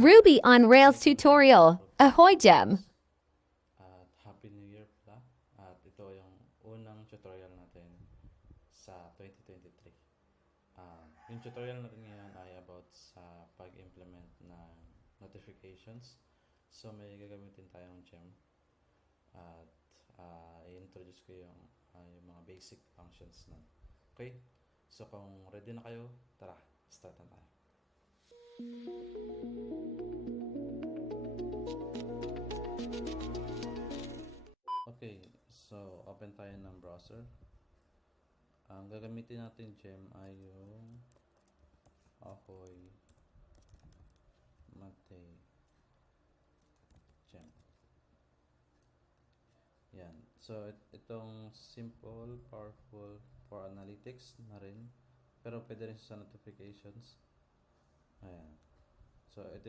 Ruby on Rails tutorial. Ahoy Gem. At Happy New Year pala. At ito yung unang tutorial natin sa 2023. Yung tutorial natin ngayon ay about sa pag-implement ng notifications. So may gagamitin tayong gem. At i-introduce ko yung mga basic functions na. Okay? So kung ready na kayo, tara, start na tayo. Okay, so open tayo ng browser. Ang gagamitin natin gem ay yung Ahoy Mate Gem. Yan. So itong simple, powerful for analytics na rin. Pero pwede rin sa notifications. Ayan. So ito